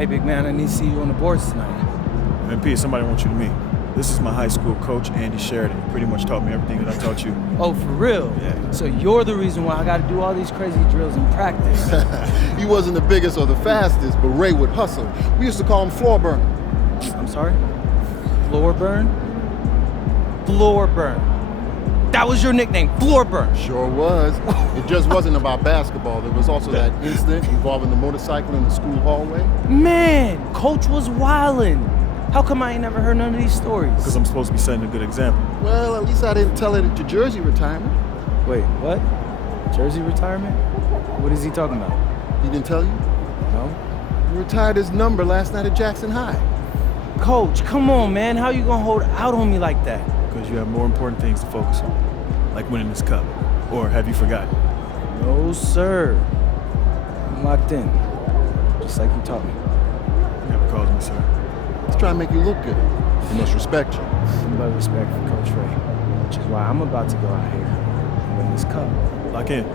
Hey, big man, I need to see you on the boards tonight. MP, somebody wants you to meet. This is my high school coach, Andy Sheridan. He pretty much taught me everything that I taught you. Oh, for real? Yeah. So you're the reason why I got to do all these crazy drills in practice. He wasn't the biggest or the fastest, but Ray would hustle. We used to call him floor burner. I'm sorry? Floor burn? Floor burn. That was your nickname, Floor Burn. Sure was. It just wasn't about basketball. There was also that incident involving the motorcycle in the school hallway. Man, Coach was wildin'. How come I ain't never heard none of these stories? Because I'm supposed to be setting a good example. Well, at least I didn't tell it at your Jersey retirement. Wait, what? Jersey retirement? What is he talking about? He didn't tell you? No? He retired his number last night at Jackson High. Coach, come on, man. How you gonna hold out on me like that? Because you have more important things to focus on, like winning this cup. Or have you forgotten? No, sir. I'm locked in. Just like you taught me. You never called me, sir. Let's try and make you look good. He must respect you. Nothing but respect for Coach Ray, which is why I'm about to go out here and win this cup. Lock in.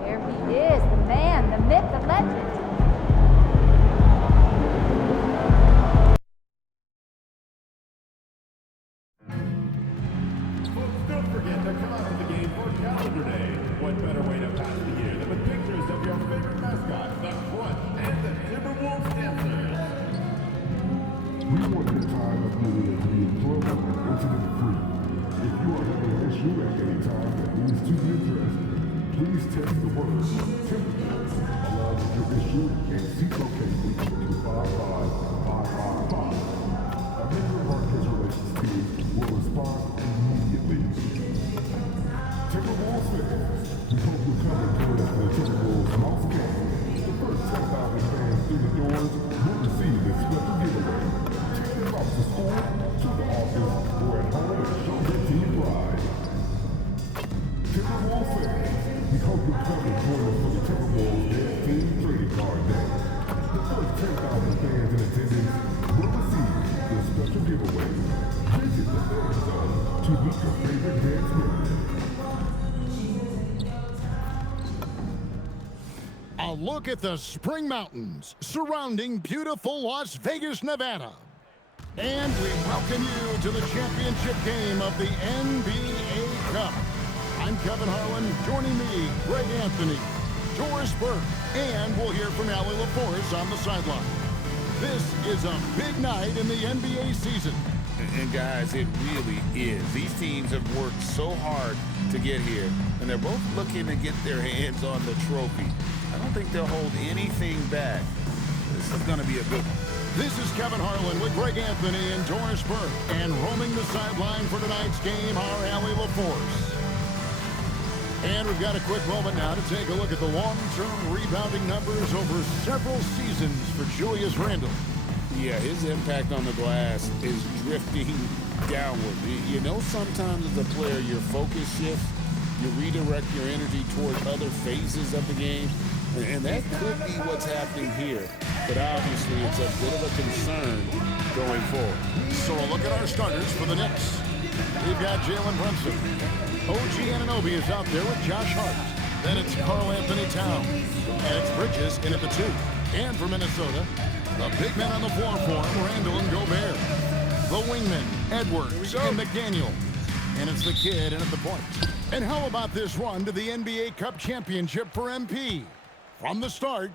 There he is, the man, the myth, the legend. Folks, don't forget to come out to the game for Calendar Day. What better way to pass the year than with pictures of your favorite mascot, the Crunch, and the Timberwolves dancers. We want your time of year to be enjoyable and incident-free. If you are having an issue at any time that needs to be addressed, please text the word Timberwolves along with your issue and seek location to 55555. A member of our guest relations team will respond immediately. Timberwolves fans, we hope you'll come and join us for the Timberwolves Mouse Game. The first 10,000 fans through the doors will receive this special giveaway. Take them out to school, to the office, or at home and show their team pride. Timberwolves fans, we hope you'll come and join us for the Timberwolves Dance Team Trading Card Day. The first 10,000 fans in attendance will receive this special giveaway. Visit the fan zone to meet your favorite dance member. A look at the Spring Mountains surrounding beautiful Las Vegas, Nevada. And we welcome you to the championship game of the NBA Cup. I'm Kevin Harlan. Joining me, Greg Anthony, Doris Burke, and we'll hear from Allie LaForce on the sideline. This is a big night in the NBA season. And guys, it really is. These teams have worked so hard to get here, and they're both looking to get their hands on the trophy. I don't think they'll hold anything back. This is going to be a good one. This is Kevin Harlan with Greg Anthony and Doris Burke, and roaming the sideline for tonight's game, our Allie LaForce. And we've got a quick moment now to take a look at the long-term rebounding numbers over several seasons for Julius Randle. Yeah, his impact on the glass is drifting downward. You know, sometimes as a player, your focus shifts. You redirect your energy toward other phases of the game. And that could be what's happening here. But obviously, it's a bit of a concern going forward. So a look at our starters for the Knicks. We've got Jalen Brunson. OG Anunoby is out there with Josh Hart. Then it's Karl Anthony Towns. And it's Bridges in at the 2. And for Minnesota, the big men on the floor for him, Randle and Gobert. The wingmen, Edwards and McDaniel. And it's the kid in at the point. And how about this run to the NBA Cup Championship for MP? From the start,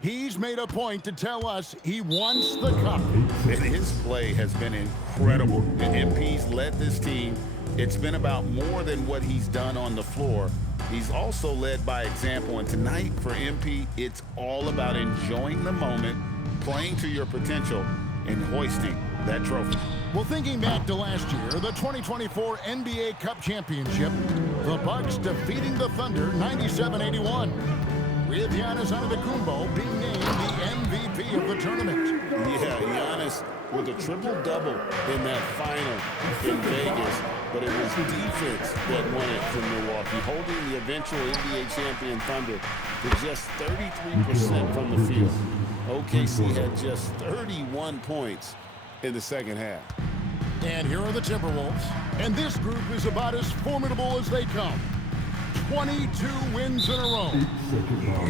he's made a point to tell us he wants the cup. And his play has been incredible. And MP's led this team. It's been about more than what he's done on the floor. He's also led by example. And tonight for MP, it's all about enjoying the moment playing to your potential and hoisting that trophy. Well, thinking back to last year, the 2024 NBA Cup Championship, the Bucks defeating the Thunder 97-81, with Giannis Antetokounmpo being named the MVP of the tournament. Yeah, Giannis with a triple-double in that final in Vegas, but it was defense that won it from Milwaukee, holding the eventual NBA champion Thunder to just 33% from the field. OKC had just 31 points in the second half. And here are the Timberwolves, and this group is about as formidable as they come. 22 wins in a row.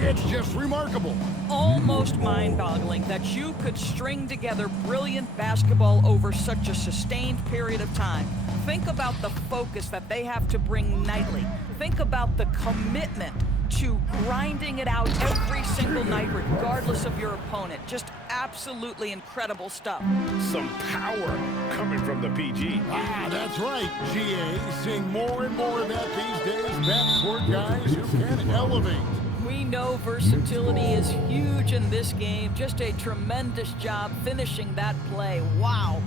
It's just remarkable. Almost mind-boggling that you could string together brilliant basketball over such a sustained period of time. Think about the focus that they have to bring nightly. Think about the commitment to grinding it out every single night regardless of your opponent. Just absolutely incredible stuff. Some power coming from the PG. That's right, GA. Seeing more and more of that these days. Backcourt guys who can elevate. We know versatility is huge in this game. Just a tremendous job finishing that play. Wow.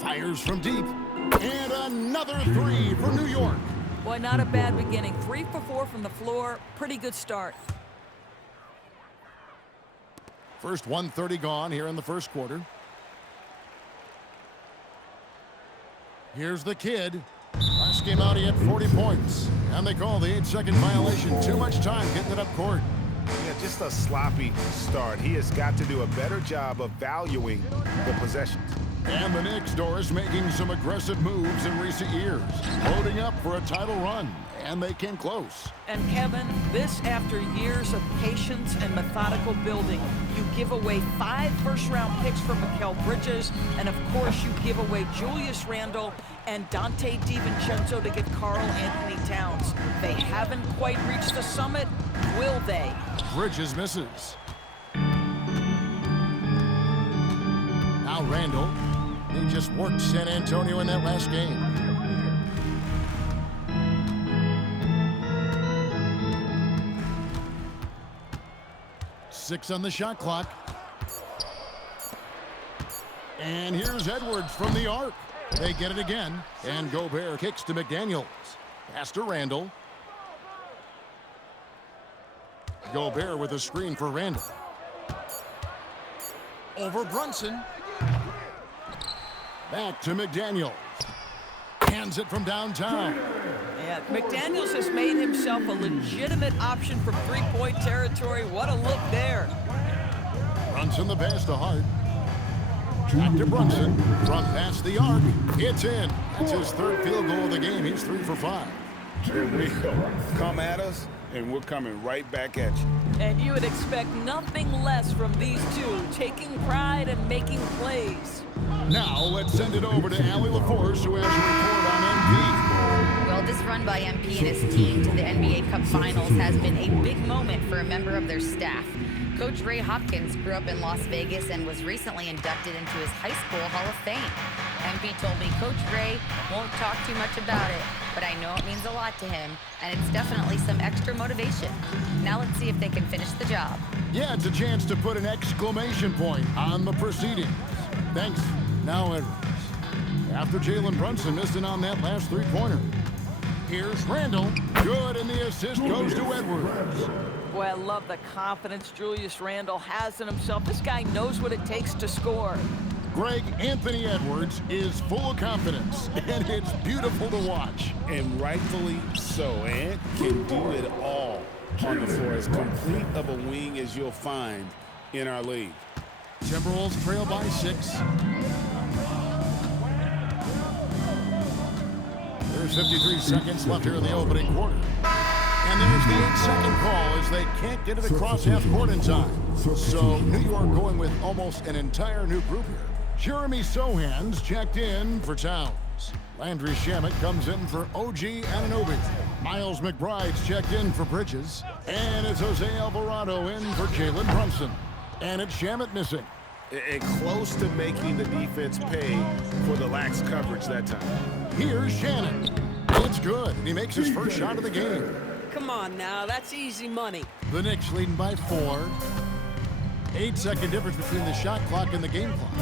Fires from deep. And another three for New York. Boy, not a bad beginning. 3 for 4 from the floor. Pretty good start. First 1:30 gone here in the first quarter. Here's the kid. Last game out, he had 40 points. And they call the 8-second violation. Too much time getting it up court. Yeah, just a sloppy start. He has got to do a better job of valuing the possessions. And the Knicks, Doris, making some aggressive moves in recent years. Loading up for a title run. And they came close. And Kevin, this after years of patience and methodical building. You give away 5 first-round picks for Mikal Bridges, and of course you give away Julius Randle and Dante DiVincenzo to get Karl Anthony Towns. They haven't quite reached the summit, will they? Bridges misses. Now Randle. He just worked San Antonio in that last game. Six on the shot clock. And here's Edwards from the arc. They get it again. And Gobert kicks to McDaniels. Pass to Randle. Gobert with a screen for Randle. Over Brunson. Back to McDaniels. Hands it from downtown. Yeah, McDaniels has made himself a legitimate option from three-point territory. What a look there. Brunson the pass to Hart. Back to Brunson. From past the arc. It's in. That's his third field goal of the game. He's 3 for 5. Here we go. Come at us, and we're coming right back at you. And you would expect nothing less from these two, taking pride and making plays. Now let's send it over to Allie LaForce, who has a report on MP. Well, this run by MP and his team to the NBA Cup Finals has been a big moment for a member of their staff. Coach Ray Hopkins grew up in Las Vegas and was recently inducted into his high school Hall of Fame. MP told me Coach Ray won't talk too much about it, but I know it means a lot to him, and it's definitely some extra motivation. Now let's see if they can finish the job. Yeah, it's a chance to put an exclamation point on the proceedings. Thanks. Now Edwards. After Jalen Brunson missing on that last three-pointer. Here's Randle. Good, and the assist goes to Edwards. Boy, I love the confidence Julius Randle has in himself. This guy knows what it takes to score. Greg Anthony Edwards is full of confidence, and it's beautiful to watch. And rightfully so. Ant can do it all on the floor. As complete of a wing as you'll find in our league. Timberwolves trail by 6. There's 53 seconds left here in the opening quarter. And there's the 8-second call as they can't get it across half court in time. So New York going with almost an entire new group here. Jeremy Sohan's checked in for Towns. Landry Shamet comes in for OG Anunoby. Miles McBride's checked in for Bridges. And it's Jose Alvarado in for Jalen Brunson. And it's Shamet missing. And close to making the defense pay for the lax coverage that time. Here's Shannon. It's good. He makes his first shot of the game. come on now. That's easy money. The Knicks leading by 4. 8-second difference between the shot clock and the game clock.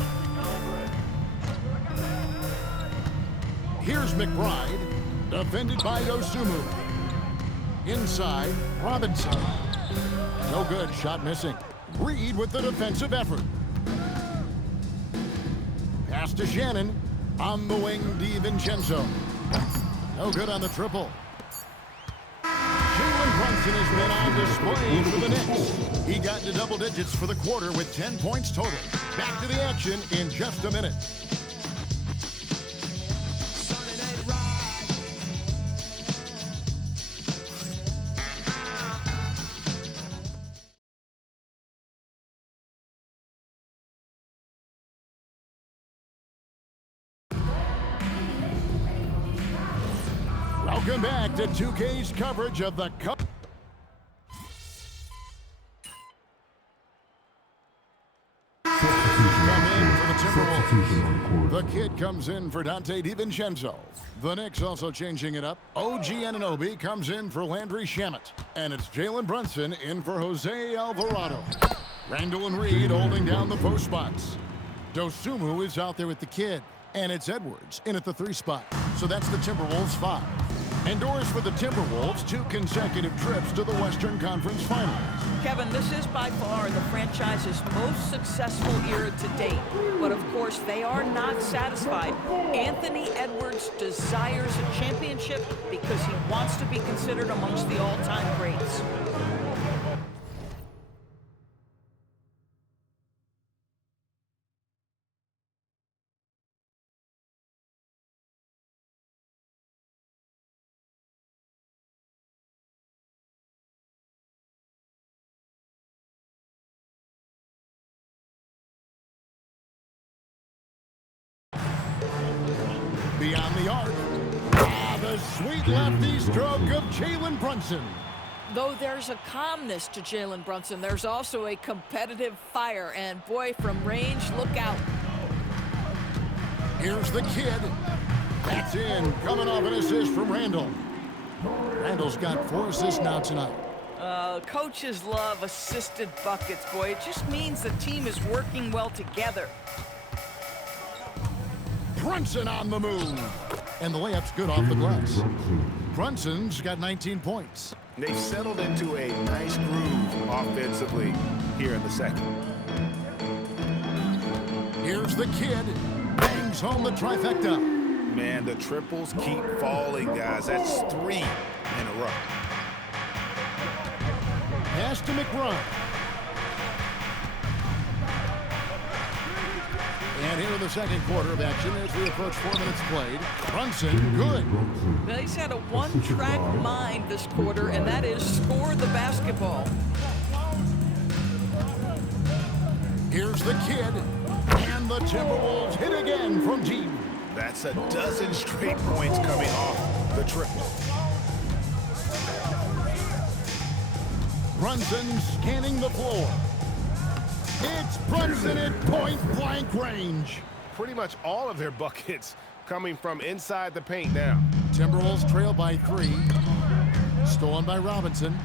Here's McBride, defended by Dosunmu. Inside, Robinson. No good, shot missing. Reed with the defensive effort. Pass to Shannon. On the wing, DiVincenzo. No good on the triple. Jalen Brunson has been on display for the Knicks. He got to double digits for the quarter with 10 points total. Back to the action in just a minute. Welcome back to 2K's coverage of the Cup. Come in for the Timberwolves. The kid comes in for Dante DiVincenzo. The Knicks also changing it up. OG Anunoby comes in for Landry Shamet. And it's Jalen Brunson in for Jose Alvarado. Randall and Reed holding down the post spots. Dosunmu is out there with the kid. And it's Edwards in at the 3 spot. So that's the Timberwolves 5. Endorse for the Timberwolves 2 consecutive trips to the Western Conference Finals. Kevin, this is by far the franchise's most successful era to date. But of course, they are not satisfied. Anthony Edwards desires a championship because he wants to be considered amongst the all-time greats. Beyond the arc. The sweet lefty stroke of Jalen Brunson. Though there's a calmness to Jalen Brunson, there's also a competitive fire. And boy, from range, look out. Here's the kid. That's in. Coming off an assist from Randall. Randall's got 4 assists now tonight. Coaches love assisted buckets, boy. It just means the team is working well together. Brunson on the move. And the layup's good off the glass. Brunson's got 19 points. They've settled into a nice groove offensively here in the second. Here's the kid. Bangs home the trifecta. Man, the triples keep falling, guys. That's 3 in a row. Pass to McBride. And here in the second quarter of action as we approach 4 minutes played. Brunson, good. Now, he's had a one-track mind this quarter, and that is score the basketball. Here's the kid. And the Timberwolves hit again from deep. That's a dozen straight points coming off the triple. Brunson scanning the floor. It's Brunson at point-blank range. Pretty much all of their buckets coming from inside the paint now. Timberwolves trail by 3. Stolen by Robinson.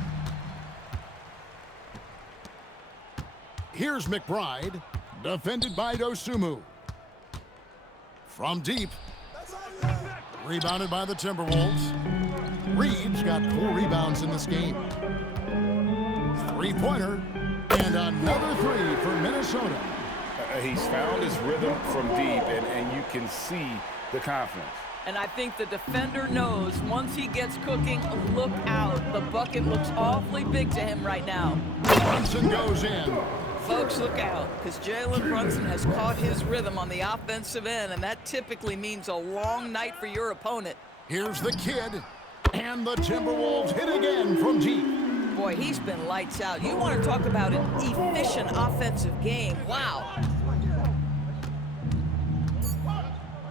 Here's McBride, defended by Dosunmu. From deep. Rebounded by the Timberwolves. Reed's got 4 rebounds in this game. 3-pointer. And another 3 for Minnesota. He's found his rhythm from deep, and you can see the confidence. And I think the defender knows once he gets cooking, look out. The bucket looks awfully big to him right now. Brunson goes in. Folks, look out, because Jalen Brunson has caught his rhythm on the offensive end, and that typically means a long night for your opponent. Here's the kid, and the Timberwolves hit again from deep. Boy, he's been lights out. You want to talk about an efficient offensive game. Wow.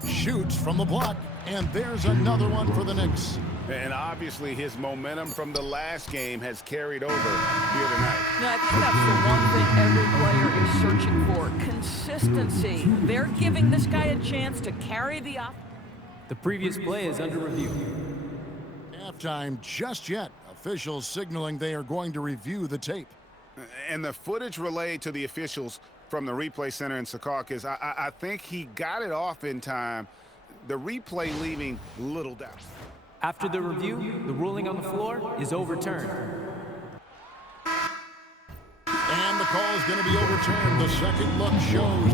Shoots from the block, and there's another one for the Knicks. And obviously his momentum from the last game has carried over here tonight. Now, I think that's the one thing every player is searching for, consistency. They're giving this guy a chance to carry the offense. The previous play is under review. Halftime just yet. A Officials signaling they are going to review the tape. And the footage relayed to the officials from the replay center in Secaucus, I think he got it off in time. The replay leaving little doubt. After the review, the ruling on the floor is overturned. And the call is going to be overturned. The second look shows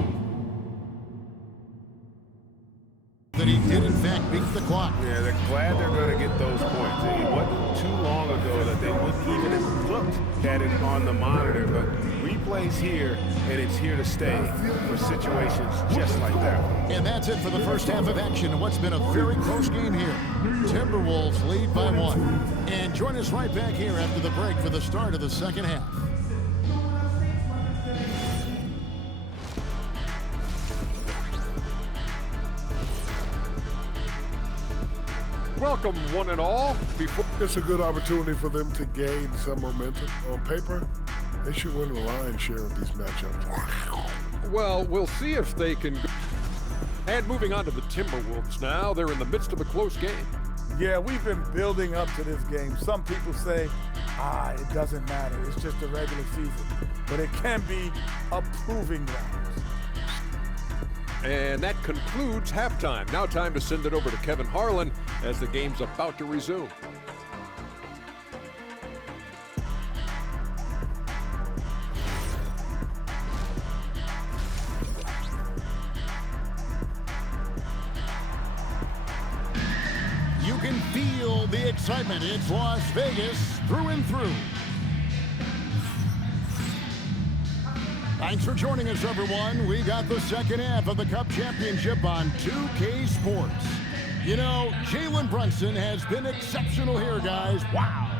that he did, in fact, beat the clock. Yeah, they're glad they're going to get those points. It wasn't too long ago that they wouldn't even have looked at it on the monitor, but replay's here, and it's here to stay for situations just like that. And that's it for the first half of action. What's been a very close game here. Timberwolves lead by 1. And join us right back here after the break for the start of the second half. Welcome, one and all. It's a good opportunity for them to gain some momentum. On paper, they should win the lion's share of these matchups. Well, we'll see if they can. And moving on to the Timberwolves now. They're in the midst of a close game. Yeah, we've been building up to this game. Some people say, it doesn't matter. It's just a regular season. But it can be a proving ground. And that concludes halftime. Now time to send it over to Kevin Harlan as the game's about to resume. You can feel the excitement. It's Las Vegas through and through. Thanks for joining us, everyone. We got the second half of the Cup Championship on 2K Sports. You know, Jalen Brunson has been exceptional here, guys. Wow.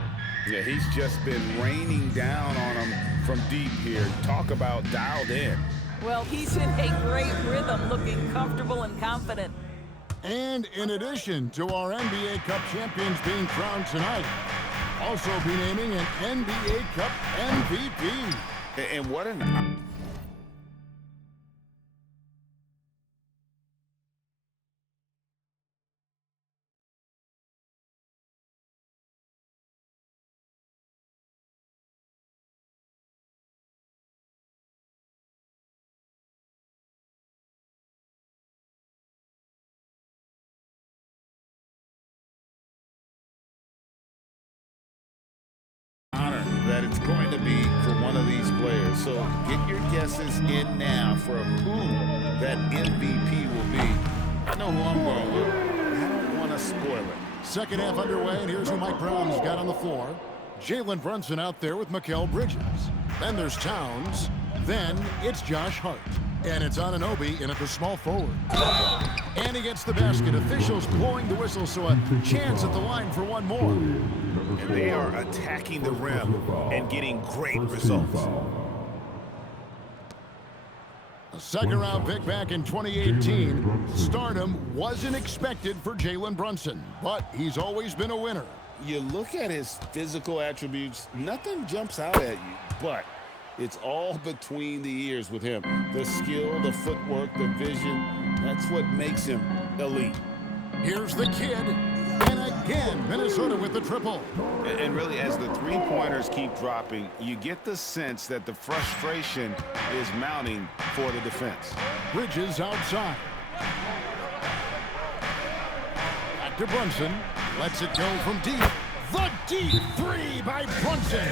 Yeah, he's just been raining down on them from deep here. Talk about dialed in. Well, he's in a great rhythm, looking comfortable and confident. And in addition to our NBA Cup champions being crowned tonight, also be naming an NBA Cup MVP. And what an... that it's going to be for one of these players. So get your guesses in now for who that MVP will be. I know who I'm going with. I don't want to spoil it. Second half underway, and here's who Mike Brown's got on the floor. Jalen Brunson out there with Mikal Bridges. Then there's Towns. Then it's Josh Hart. And it's Anunoby in at the small forward. And he gets the basket. Officials blowing the whistle, so a chance at the line for one more. And they are attacking the rim and getting great results. A second-round pick back in 2018. Stardom wasn't expected for Jalen Brunson, but he's always been a winner. You look at his physical attributes, nothing jumps out at you, but it's all between the ears with him. The skill, the footwork, the vision, that's what makes him elite. Here's the kid, and again, Minnesota with the triple. And really, as the three-pointers keep dropping, you get the sense that the frustration is mounting for the defense. Bridges outside. Back to Brunson. Lets it go from deep. The deep three by Brunson.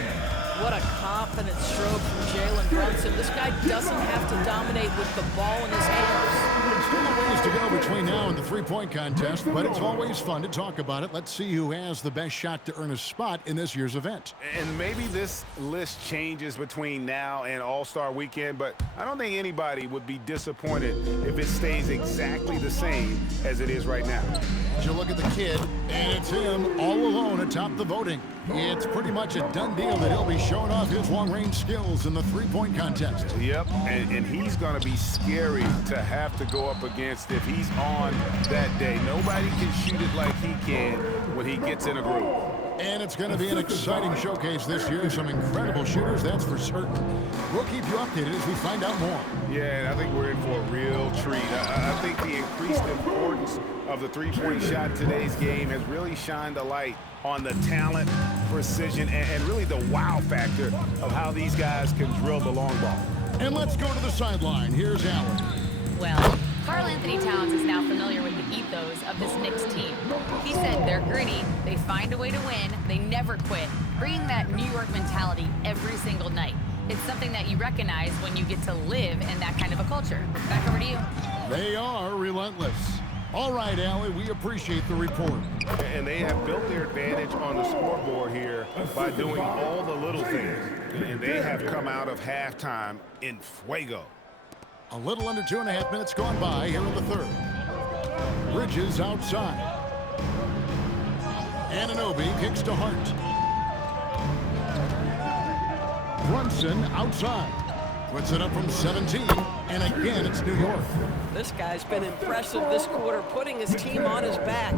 What a confident stroke from Jalen Brunson. This guy doesn't have to dominate with the ball in his hands. Still a ways to go between now and the three-point contest, but it's always fun to talk about it. Let's see who has the best shot to earn a spot in this year's event. And maybe this list changes between now and All-Star Weekend, but I don't think anybody would be disappointed if it stays exactly the same as it is right now. You look at the kid, and it's him all alone atop the voting. It's pretty much a done deal that he'll be showing off his long-range skills in the three-point contest. Yep, and he's going to be scary to have to go up against if he's on that day. Nobody can shoot it like he can when he gets in a groove. And it's going to be an exciting showcase this year. Some incredible shooters, that's for certain. We'll keep you updated as we find out more. Yeah, and I think we're in for a real treat. I think the increased importance of the three-point shot in today's game has really shined a light on the talent, precision, and really the wow factor of how these guys can drill the long ball. And let's go to the sideline. Here's Allen. Well, Karl Anthony Towns is now familiar with the ethos of this Knicks team. He said they're gritty, they find a way to win, they never quit, bringing that New York mentality every single night. It's something that you recognize when you get to live in that kind of a culture. Back over to you. They are relentless. All right, Allie, we appreciate the report. And they have built their advantage on the scoreboard here by doing all the little things. And they have come out of halftime in fuego. A little under 2.5 minutes gone by here in the third. Bridges outside. Anunoby kicks to Hart. Brunson outside. Puts it up from 17. And again, it's New York. This guy's been impressive this quarter, putting his team on his back.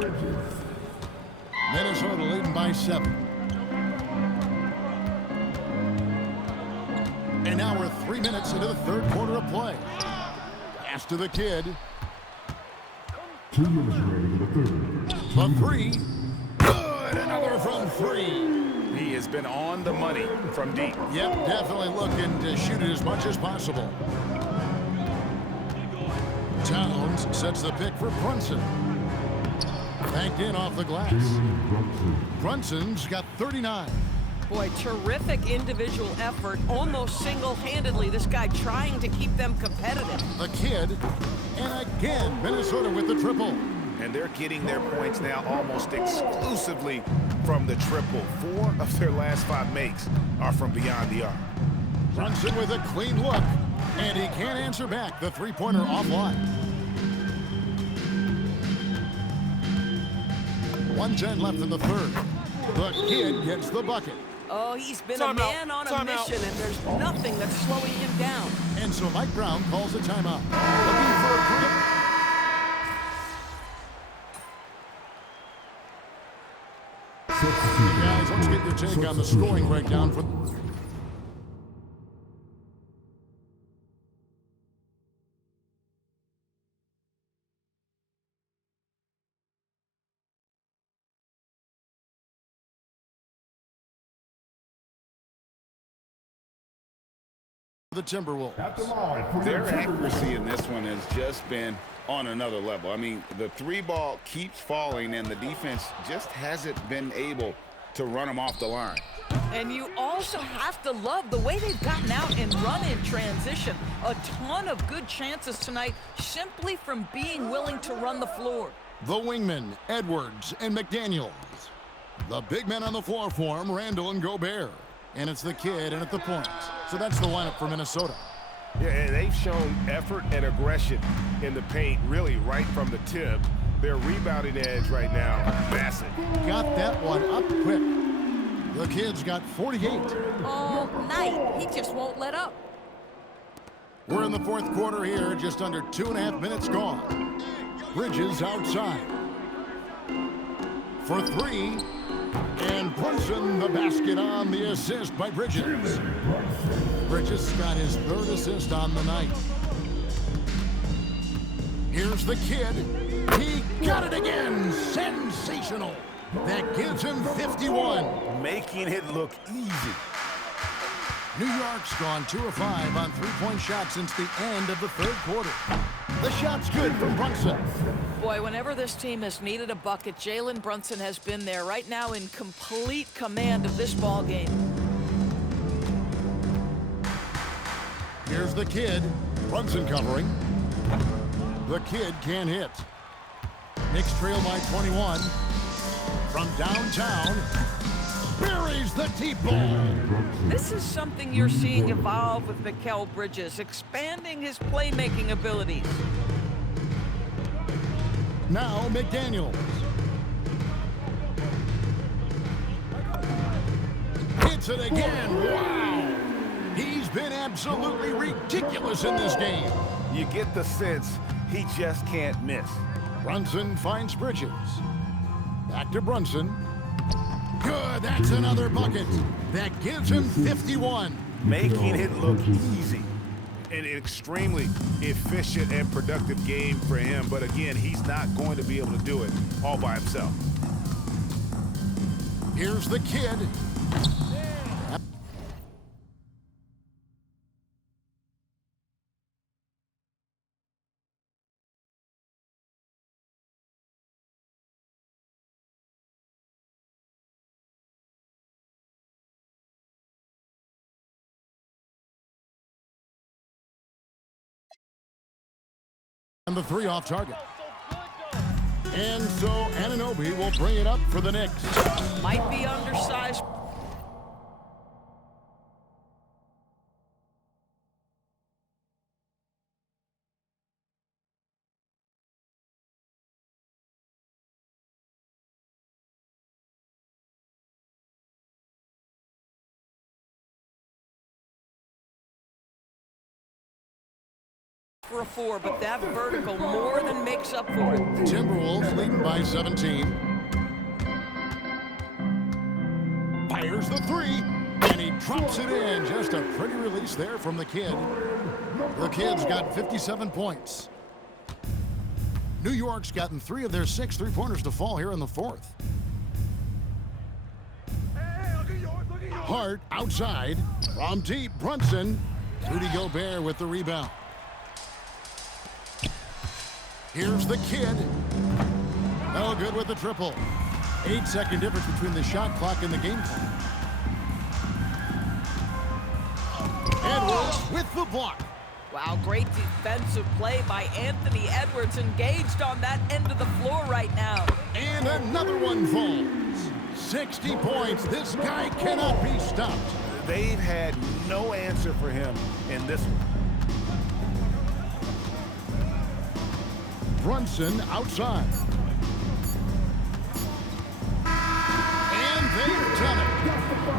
Minnesota leading by 7. And now we're 3 minutes into the third quarter of play. Pass to the kid. 2 minutes remaining in the third. A three. Good. Another from 3. He has been on the money from deep. Yep, definitely looking to shoot it as much as possible. Towns sets the pick for Brunson. Banked in off the glass. Brunson's got 39. Boy, terrific individual effort, almost single-handedly. This guy trying to keep them competitive. The kid, and again, Minnesota with the triple. And they're getting their points now almost exclusively from the triple. 4 of their last 5 makes are from beyond the arc. Brunson with a clean look, and he can't answer back. The three-pointer offline. 1:10 left in the third. The kid gets the bucket. Oh, he's been a man on a mission, and there's nothing that's slowing him down. And so Mike Brown calls a timeout. Looking for a three. Guys, let's get your take on the scoring breakdown for the Timberwolves. Their accuracy in this one has just been on another level. I mean, the three ball keeps falling, and the defense just hasn't been able to run them off the line. And you also have to love the way they've gotten out and run in transition. A ton of good chances tonight simply from being willing to run the floor. The wingmen, Edwards and McDaniels. The big men on the floor for him, Randall and Gobert. And it's the kid and at the point. So that's the lineup for Minnesota. Yeah, and they've shown effort and aggression in the paint, really right from the tip. Their rebounding edge right now, massive. Got that one up quick. The kid's got 48. All night, he just won't let up. We're in the fourth quarter here, just under 2.5 minutes gone. Bridges outside. For 3. And Brunson, the basket on the assist by Bridges. Bridges got his 3rd assist on the night. Here's the kid. He got it again. Sensational. That gives him 51. Making it look easy. New York's gone 2 of 5 on three-point shots since the end of the third quarter. The shot's good from Brunson. Boy, whenever this team has needed a bucket, Jalen Brunson has been there right now in complete command of this ball game. Here's the kid. Brunson covering. The kid can't hit. Knicks trail by 21. From downtown, buries the deep ball. This is something you're seeing evolve with Mikal Bridges, expanding his playmaking abilities. Now McDaniels. Hits it again. Wow. He's been absolutely ridiculous in this game. You get the sense he just can't miss. Brunson finds Bridges. Back to Brunson. Good, that's another bucket. That gives him 51. Making it look easy. An extremely efficient and productive game for him. But again, he's not going to be able to do it all by himself. Here's the kid. And the three off target. And so Anunoby will bring it up for the Knicks. Might be undersized. For a 4, but that vertical more than makes up for it. Timberwolves leading by 17. Fires the three, and he drops it in. Just a pretty release there from the kid. The kid's got 57 points. New York's gotten 3 of their 6 3-pointers to fall here in the fourth. Hart outside. From deep, Brunson. Rudy Gobert with the rebound. Here's the kid. No good with the triple. 8-second difference between the shot clock and the game clock. Edwards with the block. Wow, great defensive play by Anthony Edwards, engaged on that end of the floor right now. And another one falls. 60 points. This guy cannot be stopped. They've had no answer for him in this one. Brunson outside. And they've done it.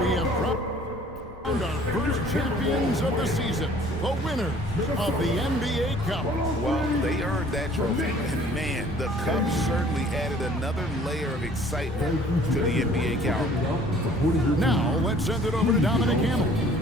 We have crowned our first champions of the season, the winners of the NBA Cup. Well, they earned that trophy. And man, the Cup certainly added another layer of excitement to the NBA calendar. Now, let's send it over to Dominic Hamilton.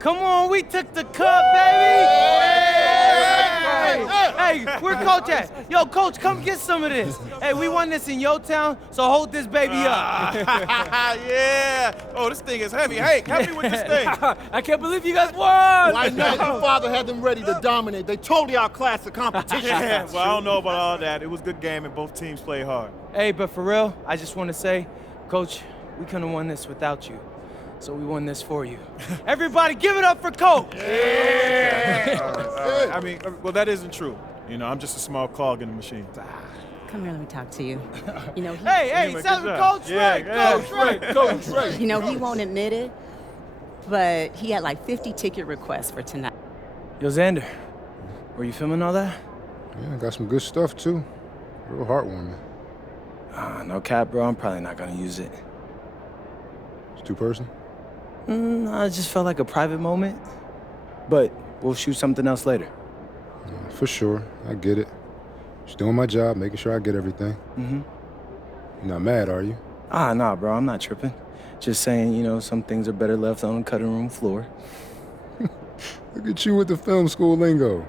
Come on, we took the cup, baby! Hey, where Coach at? Yo, Coach, come get some of this. Hey, we won this in your town, so hold this baby up. Yeah. Oh, this thing is heavy. Hey, help me with this thing. I can't believe you guys won! I know. Your father had them ready to dominate. They totally outclassed the competition. Yeah, well, I don't know about all that. It was a good game, and both teams played hard. Hey, but for real, I just want to say, Coach, we couldn't have won this without you. So we won this for you. Everybody give it up for Coach! Yeah. I mean, well, that isn't true. You know, I'm just a small cog in the machine. Come here, let me talk to you. You know, hey, sound Coach Ray, Coach Ray, Coach Ray. You know, he won't admit it, but he had like 50 ticket requests for tonight. Yo, Xander, were you filming all that? Yeah, I got some good stuff too. Real heartwarming. No cap, bro. I'm probably not gonna use it. It's two-person? I just felt like a private moment. But we'll shoot something else later. For sure. I get it. Just doing my job, making sure I get everything. Mm-hmm. You're not mad, are you? Nah, bro. I'm not tripping. Just saying, you know, some things are better left on the cutting room floor. Look at you with the film school lingo.